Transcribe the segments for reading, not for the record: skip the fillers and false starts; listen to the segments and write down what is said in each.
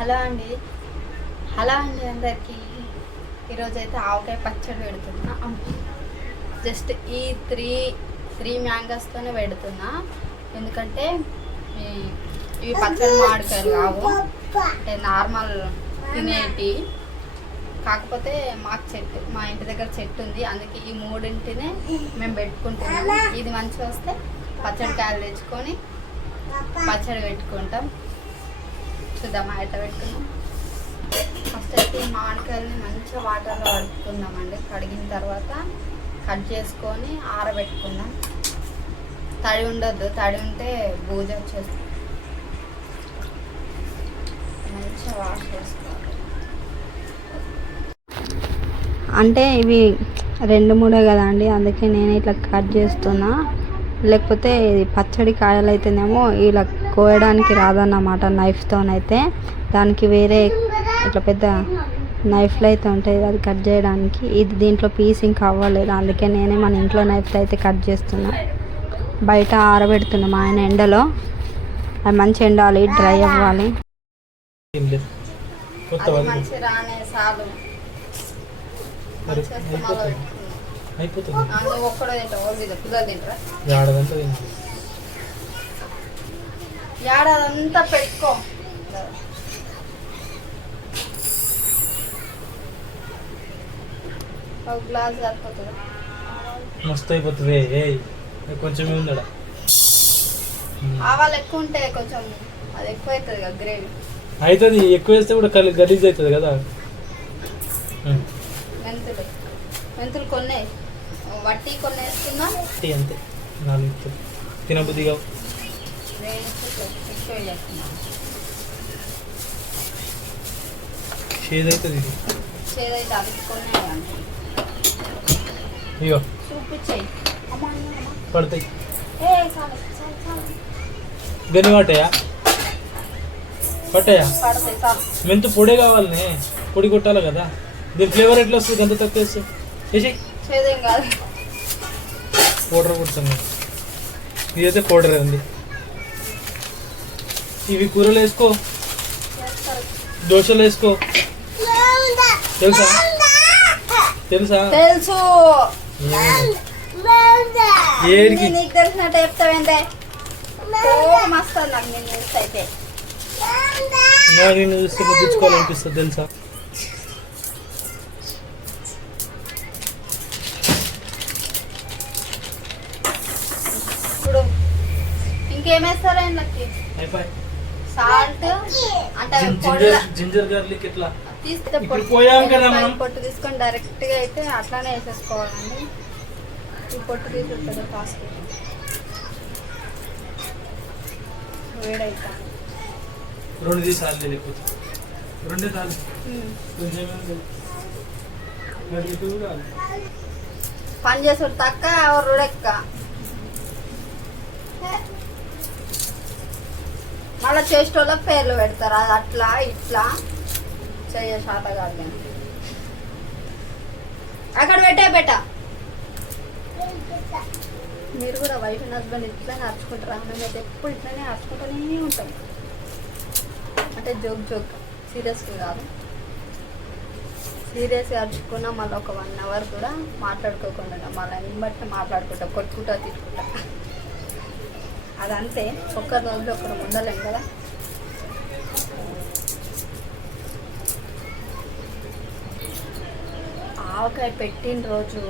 Hello అండి అందరికీ. ఈరోజైతే ఆవకాయ పచ్చడి పెడుతున్నా. జస్ట్ ఈ త్రీ మ్యాంగోస్తోనే పెడుతున్నా. ఎందుకంటే ఇవి పచ్చడి మామిడికాయలు కావు, అంటే నార్మల్ తినేటి. కాకపోతే మా ఇంటి దగ్గర చెట్టు ఉంది, అందుకే ఈ మూడింటినే మేము పెట్టుకుంటున్నాము. ఇది మంచిగా వస్తే పచ్చడి కాయలు తెచ్చుకొని పచ్చడి పెట్టుకుంటాం. చూద్దామా ఎట్లా పెట్టుకుందాం. ఫస్ట్ అయితే ఈ మామిడికాయలని మంచిగా వాటర్లో కడుక్కుందామండి. కడిగిన తర్వాత కట్ చేసుకొని ఆరబెట్టుకుందాం. తడి ఉండొద్దు, తడి ఉంటే బూజు వచ్చేస్తుంది. మంచిగా వాష్ చేసుకోవాలి. అంటే ఇవి 2-3 కదా అండి, అందుకే నేను ఇట్లా కట్ చేస్తున్నా. లేకపోతే పచ్చడి కాయలు అయితేనేమో ఇలా కోయడానికి రాదన్నమాట నైఫ్తోనైతే. దానికి వేరే ఇట్లా పెద్ద నైఫ్లు అయితే ఉంటాయి, అది కట్ చేయడానికి. ఇది దీంట్లో పీస్ ఇంకా అవ్వలేదు, అందుకే నేనే మన ఇంట్లో నైఫ్తో అయితే కట్ చేస్తున్నా. బయట ఆరబెడుతున్నా మా ఆయన ఎండలో. అది మంచి ఎండాలి, డ్రై అవ్వాలి. ఏడాదంతా పెట్టుకో. ఒక గ్లాస్ సరిపోతుంది. మస్తు అయిపోతుంది. కొంచెం ఉందా ఆవాలు ఎక్కువ ఉంటే కొంచెం అది ఎక్కువ అవుతుంది కదా గ్రేవీ. అవుతుంది, ఎక్కువ వేస్తే కూడా గలీజ్ అవుతుంది కదా. మెంతులు కొన్ని వట్టి కొన్ని వేస్తున్నా అంతే. 4 తినబుద్దిగా చేదవుతుంది. ఇది చేదైతే అది కొన్ని ఇగో చూపించాయి పడతాయి. గని పట్టాయా? మెంతు పొడే కావాలనే, పొడి కొట్టాలి కదా. దీని ఫ్లేవర్ ఎట్లా వస్తుంది? ఎంత తక్కువ వేసి పౌడర్ కొడుతుంది. ఇదైతే పౌడర్ అండి. ఇవి కూరలు వేసుకో, దోశలు వేసుకో. తెలుసా? తెలుసు. ఏడికి నీకు తెలిసినట్టు చెప్తావేంటే మస్తు నాకు నేను చూస్తే అయితే నేను చూస్తే ముద్దించుకోవాలనిపిస్తుంది తెలుసా. ఇప్పుడు ఇంకేమేస్తారా ఇంట్లోకి? సాల్ట్ అంటే జింజర్ గార్లిక్ ఇట్లా తీస్తే పొట్టు తీసుకొని డైరెక్ట్ గా అయితే అట్లానే వేసేసుకోవాలండి. ఈ పొట్టు తీసుకుంటుంది ఫాస్ట్ వేడైతా. 2 తీసాలి, లేకపోతే 2 చాలు. పని చేసాడు తక్క రోడెక్క. మళ్ళీ చేసేటోళ్ళ పేర్లు పెడతారు, అది అట్లా ఇట్లా చెయ్య శాత కాదు. అక్కడ పెట్ట మీరు కూడా వైఫ్ అండ్ హస్బెండ్ ఇట్లానే అరుచుకుంటారా? మేమైతే ఎప్పుడు ఇట్లానే అరుచుకుంటూనే ఉంటాం. అంటే జోక్ సీరియస్గా కాదు. సీరియస్గా అరుచుకున్నా మళ్ళీ ఒక 1 అవర్ కూడా మాట్లాడుకోకుండా మళ్ళీ బట్టి మాట్లాడుకుంటా, కొట్టుకుంటా, తిట్టుకుంటా. అదంతే, ఒక్కరి రోజులో ఒకరు ఉండలేం కదా. ఆవకాయ పెట్టిన రోజు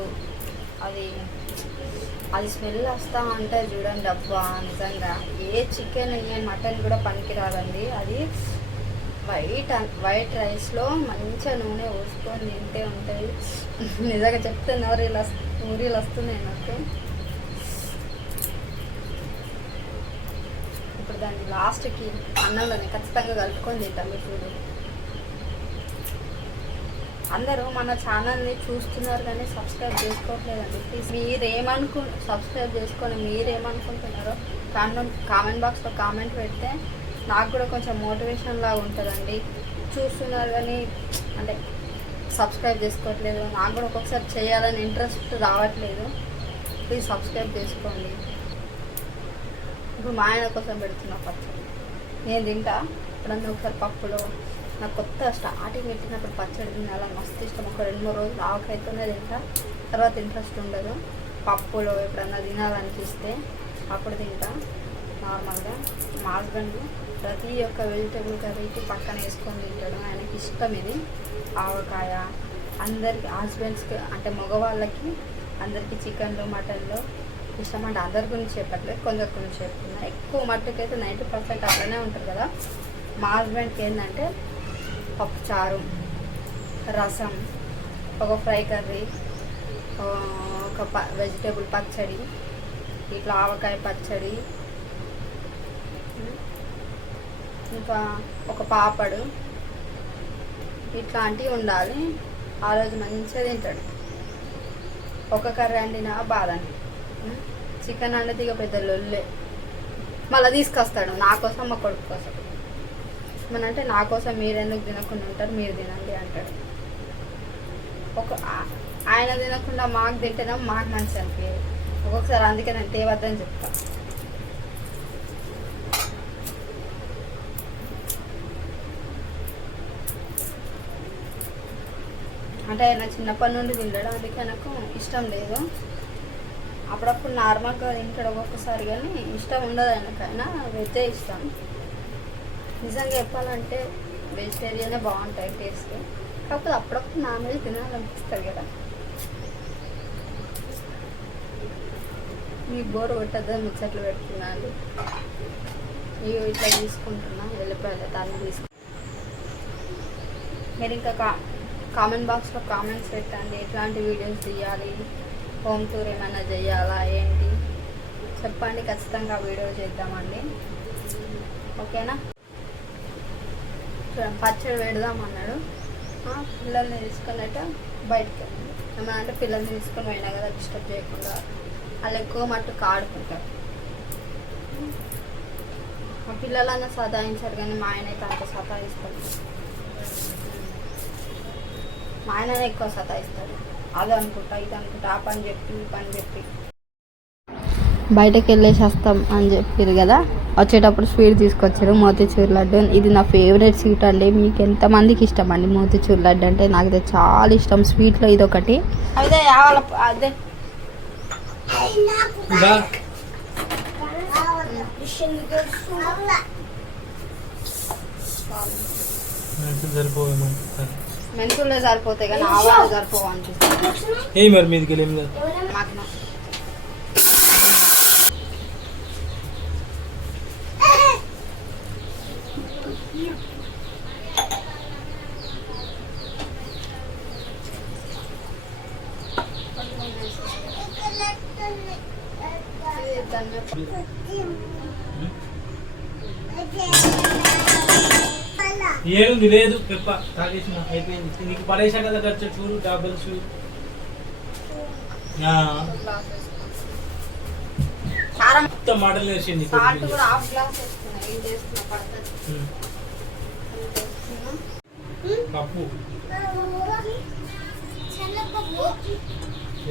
అది స్మెల్ వస్తూ ఉంటే చూడండి, అబ్బా నిజంగా ఏ చికెన్ ఏ మటన్ కూడా పనికిరాదండి. అది వైట్ రైస్లో మంచిగా నూనె పోసుకొని తింటే ఉంటుంది. నిజంగా చెప్తే ఊరిలు వస్తున్నాయి నాకు. ఇప్పుడు దాన్ని లాస్ట్కి అన్నంలోనే ఖచ్చితంగా కలుపుకొని తింటాం. మీరు చూడు, అందరూ మన ఛానల్ని చూస్తున్నారు కానీ సబ్స్క్రైబ్ చేసుకోవట్లేదండి. ప్లీజ్ సబ్స్క్రైబ్ చేసుకొని మీరేమనుకుంటున్నారో కామెంట్ బాక్స్లో కామెంట్ పెడితే నాకు కూడా కొంచెం మోటివేషన్ లాగా ఉంటుందండి. చూస్తున్నారు కానీ అంటే సబ్స్క్రైబ్ చేసుకోవట్లేదు. నాకు కూడా ఒక్కొక్కసారి చేయాలని ఇంట్రెస్ట్ రావట్లేదు. ప్లీజ్ సబ్స్క్రైబ్ చేసుకోండి. ఇప్పుడు మా ఆయన కోసం పెడుతున్నా పచ్చడి. నేను తింటా, ఎప్పుడన్నా ఒకసారి పప్పులో నాకు కొత్త స్టార్టింగ్ పెట్టినప్పుడు పచ్చడి తినాలని మస్తు ఇష్టం. ఒక 2-3 రోజులు ఆవకాయతోనే తింటా, తర్వాత ఇంట్రెస్ట్ ఉండదు. పప్పులో ఎప్పుడన్నా తినాలనిపిస్తే అప్పుడు తింటా. నార్మల్గా మా హస్బెండ్ ప్రతి ఒక్క వెజిటేబుల్ కర్రీకి పక్కన వేసుకొని తింటాడు, ఆయనకి ఇష్టం ఇది ఆవకాయ. అందరికి హస్బెండ్స్కి అంటే మగవాళ్ళకి అందరికీ చికెన్లో మటన్లో ఇష్టం. అంటే అందరి గురించి చెప్పట్లేదు, కొందరి గురించి చెప్తున్నా. ఎక్కువ మట్టుకైతే 90% అట్లనే ఉంటారు కదా. మా హస్బెండ్కి ఏంటంటే పప్పుచారు, రసం, ఒక ఫ్రై కర్రీ, ఒక వెజిటేబుల్ పచ్చడి, ఇట్లా ఆవకాయ పచ్చడి, ఇంకా ఒక పాపడు, ఇట్లాంటివి ఉండాలి. ఆ రోజు మంచిగా తింటాడు. ఒక కర్రీ వండినా బాధని, చికెన్ అనేది ఇక పెద్ద లొల్లే. మళ్ళీ తీసుకొస్తాడు నా కోసం, మా కొడుకు కోసం. అంటే నా కోసం మీరు ఎందుకు తినకుండా ఉంటారు, మీరు తినండి అంటాడు. ఆయన తినకుండా మాకు తింటేనే మాకు మంచి అనిపించేది ఒక్కొక్కసారి. అందుకే నేను తేవద్దని చెప్తాను. అంటే ఆయన చిన్నప్పటి నుండి తింటాడు, అందుకే నాకు ఇష్టం లేదు. అప్పుడప్పుడు నార్మల్గా తింటాడు ఒక్కొక్కసారి, కానీ ఇష్టం ఉండదు ఆయనకైనా. వెజ్జే ఇష్టం. నిజంగా చెప్పాలంటే వెజిటేరియనే బాగుంటాయి టేస్ట్. కాకపోతే అప్పుడప్పుడు నాన్ వెజ్ తినాలనిపిస్తుంది కదా. మీకు బోర్ కొట్టద్దని ముచ్చట్లు పెడుతున్నాను. ఇవి ఇట్లా తీసుకుంటున్నా, వెళ్ళిపోయాలి దాన్ని తీసుకు. మీరు ఇంకా కామెంట్ బాక్స్లో కామెంట్స్ పెట్టండి, ఎట్లాంటి వీడియోస్ తీయాలి, హోమ్ టూర్ ఏమైనా చేయాలా ఏంటి చెప్పండి. ఖచ్చితంగా వీడియో చేద్దామండి, ఓకేనా. పచ్చడి పెడదామన్నాడు, పిల్లల్ని తీసుకున్నట్ట బయటకు వెళ్ళింది. ఏమన్నా అంటే పిల్లల్ని తీసుకొని పోయినా కదా, డిస్టర్బ్ చేయకుండా. వాళ్ళు ఎక్కువ మట్టుకు ఆడుకుంటారు. మా పిల్లలన్నా సతాయించారు, కానీ మా ఆయన అయితే అంత సతాయిస్తాడు. మా ఆయననే ఎక్కువ సతాయిస్తాడు. అది అనుకుంటా, ఇది అనుకుంటా, ఆ పని చెప్పి ఈ పని చెప్పి. బయటకు వెళ్ళేసి వస్తాం అని చెప్పారు కదా, వచ్చేటప్పుడు స్వీట్ తీసుకొచ్చారు, మోతీచూర్ లడ్డు. ఇది నా ఫేవరెట్ స్వీట్ అండి. మీకు ఎంతమందికి ఇష్టం అండి మోతీచూర్ లడ్డు అంటే? నాకైతే చాలా ఇష్టం. స్వీట్లో ఇది ఒకటి. అదే అదే మెంతులే సరిపోతాయి కానీ ఆవాలు సరిపోవు అనిపిస్తుంది. మరి మీదికి వెళ్ళి ఏముంది లేదు పెప్ప తాగేసిన అయిపోయింది. నీకు పడేసా కదా ఖర్చు చూడు, డబుల్ షూర్. మొత్తం మాటలు వేసింది. పప్పు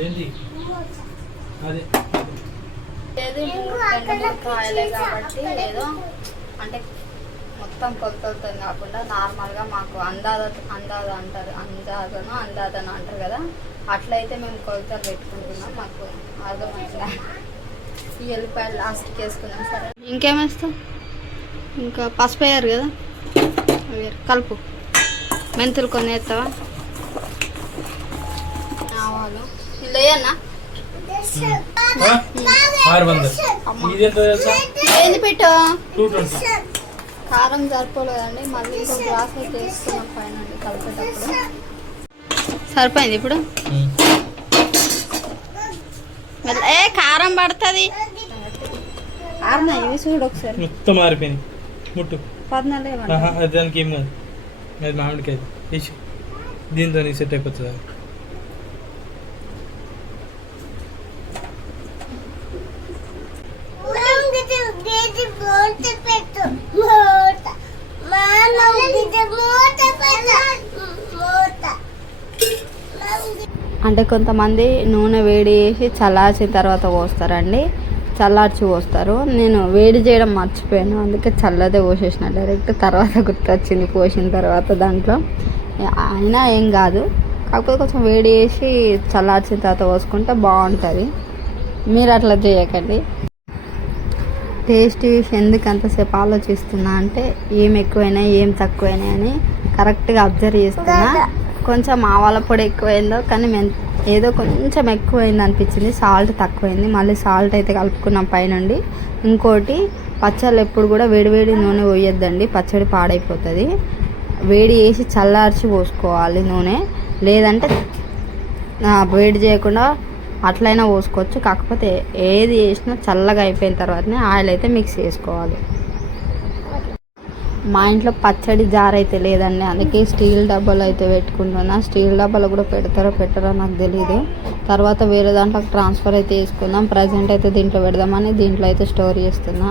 ఏంటి అదే కాయలే కాబట్టి ఏదో అంటే మొత్తం కొలతలతో కాకుండా నార్మల్గా మాకు అందాదను అంటారు కదా, అట్లయితే మేము కొలతలు పెట్టుకుంటున్నాం. మాకు అర్థమైందా? ఈ ఎల్లిపాయలు లాస్ట్కి వేసుకున్నాం. సరే ఇంకేమేస్తాం? ఇంకా పసుపు వేయరు కదా, కలుపు. మెంతులు కొన్ని వేస్తావా? ఆవాలు ఇలా వేయన్నా? ఏంది పెట్టు? కారం సరిపోలేదండి, మళ్ళీ ఇంకో గ్లాస్ అయితే వేసుకున్నాం పైన కలిపేటప్పుడు. సరిపోయింది ఇప్పుడు. కారం పడుతుంది. కారం ఇవి చూడు ఒకసారి, మొత్తం మారిపోయింది. ముట్టు 14 దానికి ఏం కాదు, అది మామిడికాయ వేసి దీంతో సెట్ అయిపోతుంది. అంటే కొంతమంది నూనె వేడి చేసి చల్లార్చిన తర్వాత పోస్తారండి. చల్లార్చి పోస్తారు. నేను వేడి చేయడం మర్చిపోయాను, అందుకే చల్లదే పోసేసిన డైరెక్ట్. తర్వాత గుర్తొచ్చింది పోసిన తర్వాత దాంట్లో. అయినా ఏం కాదు, కాకపోతే కొంచెం వేడి చేసి చల్లార్చిన తర్వాత పోసుకుంటే బాగుంటుంది. మీరు అట్లా చేయకండి. టేస్ట్ చూసి ఎందుకు అంతసేపు ఆలోచిస్తున్నా అంటే ఏం ఎక్కువైనాయి ఏం తక్కువైనాయి అని కరెక్ట్గా అబ్జర్వ్ చేస్తున్నా. కొంచెం ఆవాల పొడి ఎక్కువైందో కానీ ఏదో కొంచెం ఎక్కువైంది అనిపించింది, సాల్ట్ తక్కువైంది. మళ్ళీ సాల్ట్ అయితే కలుపుకున్నాం పైనుండి. ఇంకోటి, పచ్చళ్ళు ఎప్పుడు కూడా వేడివేడి నూనె పోయొద్దండి, పచ్చడి పాడైపోతుంది. వేడి చేసి చల్లార్చి పోసుకోవాలి నూనె, లేదంటే వేడి చేయకుండా అట్లయినా పోసుకోవచ్చు. కాకపోతే ఏది చేసినా చల్లగా అయిపోయిన తర్వాతనే ఆయిల్ అయితే మిక్స్ చేసుకోవాలి. మా ఇంట్లో పచ్చడి జార్ అయితే లేదండి, అందుకే స్టీల్ డబ్బాలు అయితే పెట్టుకుంటున్నా. స్టీల్ డబ్బాలు కూడా పెడతారో పెట్టారో నాకు తెలీదు. తర్వాత వేరే దాంట్లోకి ట్రాన్స్ఫర్ అయితే చేసుకుందాం. ప్రజెంట్ అయితే దీంట్లో పెడదామని దీంట్లో అయితే స్టోర్ చేస్తున్నా.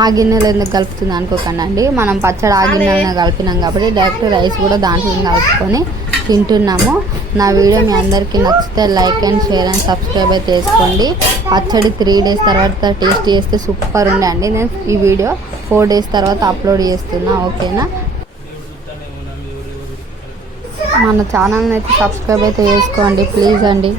ఆ గిన్నెలు ఎందుకు కలుపుతుంది అనుకోకండి అండి, మనం పచ్చడి ఆ గిన్నెలను కలిపినాం కాబట్టి డైరెక్ట్ రైస్ కూడా దాంట్లో కలుపుకొని తింటున్నాము. నా వీడియో మీ అందరికీ నచ్చితే like and share and subscribe అయితే చేసుకోండి. పచ్చడి 3 days తర్వాత టేస్ట్ చేస్తే సూపర్ ఉండే అండి. నేను ఈ వీడియో 4 days తర్వాత అప్లోడ్ చేస్తున్నా, ఓకేనా. మన ఛానల్ని అయితే సబ్స్క్రైబ్ అయితే చేసుకోండి ప్లీజ్ అండి.